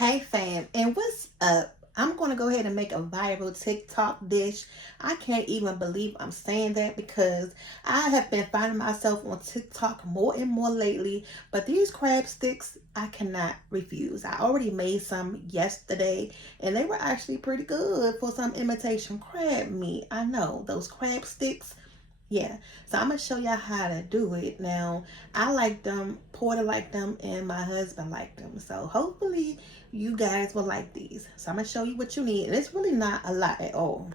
Hey fam, and what's up? I'm going to go ahead and make a viral TikTok dish. I can't even believe I'm saying that because I have been finding myself on TikTok more and more lately. But these crab sticks, I cannot refuse. I already made some yesterday and they were actually pretty good for some imitation crab meat. I know, those crab sticks. Yeah, so I'm gonna show y'all how to do it. Now, I like them, Porter liked them, and my husband liked them. So hopefully you guys will like these. So I'm gonna show you what you need. And it's really not a lot at all.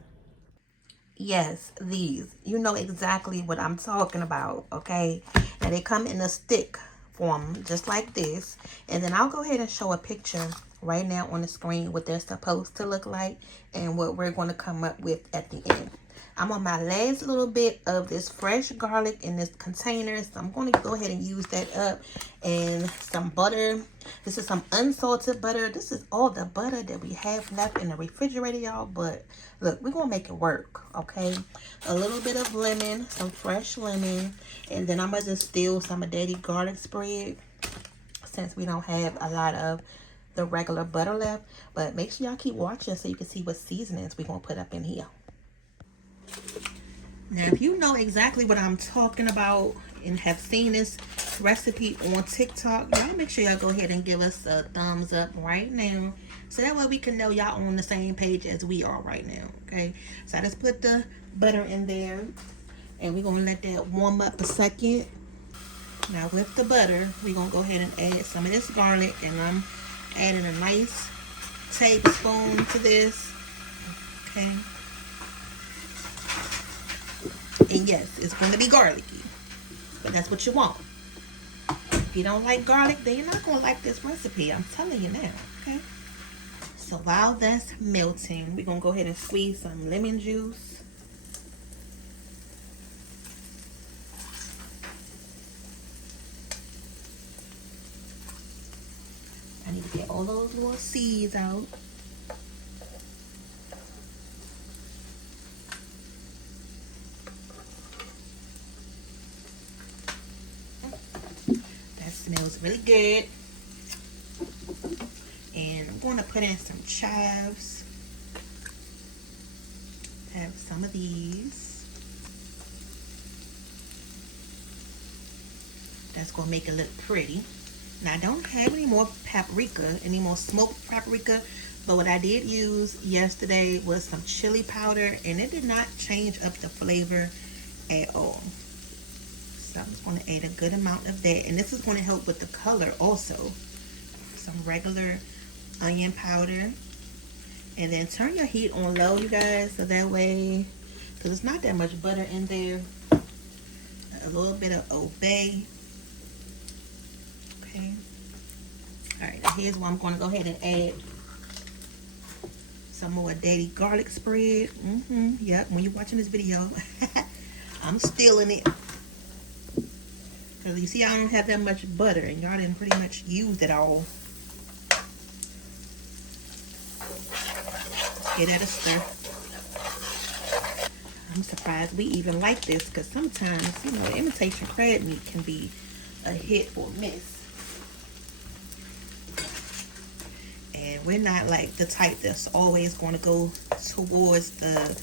Yes, these. You know exactly what I'm talking about, okay? And they come in a stick form, just like this. And then I'll go ahead and show a picture right now on the screen what they're supposed to look like and what we're going to come up with at the end. I'm on my last little bit of this fresh garlic in this container, so I'm going to go ahead and use that up. And some butter. This is some unsalted butter. This is all the butter that we have left in the refrigerator, y'all. But look, we're going to make it work, okay? A little bit of lemon, some fresh lemon. And then I'm going to just steal some of Daddy garlic spread since we don't have a lot of the regular butter left. But make sure y'all keep watching so you can see what seasonings we're going to put up in here. Now, if you know exactly what I'm talking about and have seen this recipe on TikTok, y'all make sure y'all go ahead and give us a thumbs up right now. So that way we can know y'all on the same page as we are right now, okay? So I just put the butter in there and we're going to let that warm up a second. Now with the butter, we're going to go ahead and add some of this garlic, and I'm adding a nice tablespoon to this, okay? And yes, it's going to be garlicky, but that's what you want. If you don't like garlic, then you're not going to like this recipe. I'm telling you now, okay? So while that's melting, we're going to go ahead and squeeze some lemon juice. I need to get all those little seeds out. That smells really good. And I'm going to put in some chives. Have some of these. That's going to make it look pretty. Now, I don't have any more paprika, any more smoked paprika, but what I did use yesterday was some chili powder, and it did not change up the flavor at all. So I'm just going to add a good amount of that, and this is going to help with the color also. Some regular onion powder, and then turn your heat on low, you guys, so that way, because it's not that much butter in there. A little bit of Old Bay. Okay. All right, here's where I'm going to go ahead and add some more Daddy garlic spread. Yep, when you're watching this video, I'm stealing it. Because you see, I don't have that much butter, and y'all didn't pretty much use it all. Get that a stir. I'm surprised we even like this, because sometimes, you know, imitation crab meat can be a hit or miss. And we're not like the type that's always going to go towards the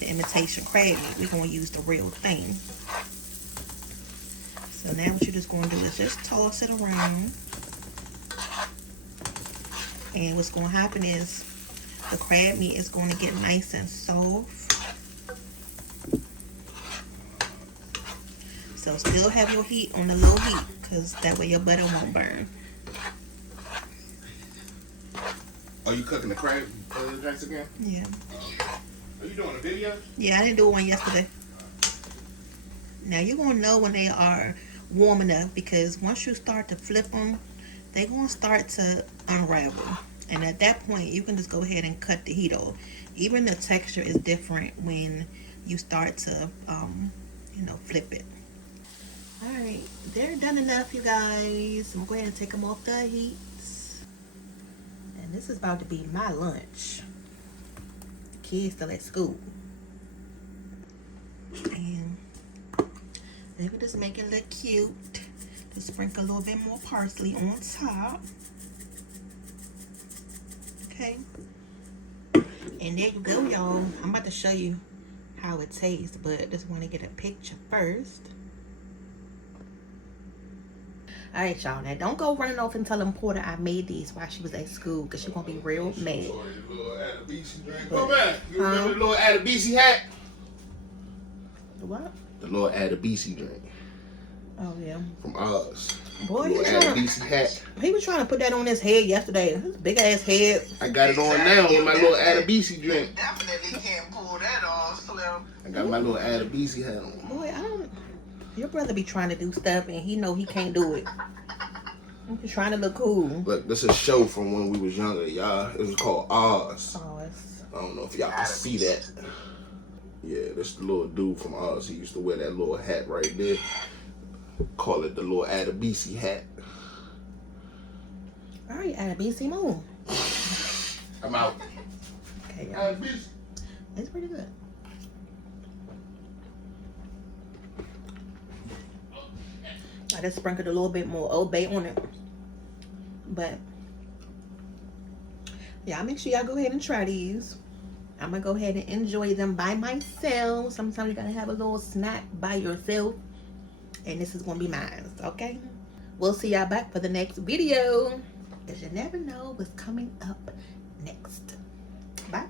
imitation crab meat. We're going to use the real thing. So now what you're just going to do is just toss it around. And what's going to happen is the crab meat is going to get nice and soft. So still have your heat on the low heat, because that way your butter won't burn. Are you cooking the crab drinks again? Yeah. Are you doing a video? Yeah, I didn't do one yesterday. Now you're going to know when they are warm enough, because once you start to flip them, they're going to start to unravel. And at that point, you can just go ahead and cut the heat off. Even the texture is different when you start to, you know, flip it. Alright, they're done enough, you guys. I'm going to go ahead and take them off the heat. And this is about to be my lunch. The kids still at school. And then we just make it look cute. Just sprinkle a little bit more parsley on top. Okay. And there you go, y'all. I'm about to show you how it tastes, but I just want to get a picture first. All right, y'all. Now, don't go running off and telling Porter I made these while she was at school, because she's going to be real mad. Come back. You remember the little Adabisi hat? The what? The little Adabisi drink. Oh, yeah. From Oz. Boy, little Adabisi hat. He was trying to put that on his head yesterday. His big ass head. I got it on now with my little Adabisi drink. Definitely can't pull that off, Slim. I got my little Adabisi hat on. Boy, I don't. Your brother be trying to do stuff and he know he can't do it. I'm just trying to look cool. Look, this is a show from when we was younger, y'all. It was called Oz. Oz. I don't know if y'all can see that. Yeah, this the little dude from Oz. He used to wear that little hat right there. Call it the little Adabisi hat. All right, Adabisi Moon. I'm out. Okay, y'all. Adabisi. It's pretty good. I just sprinkled a little bit more Old Bay on it. But y'all make sure y'all go ahead and try these. I'm gonna go ahead and enjoy them by myself. Sometimes you gotta have a little snack by yourself. And this is gonna be mine, okay? We'll see y'all back for the next video, because you never know what's coming up next. Bye.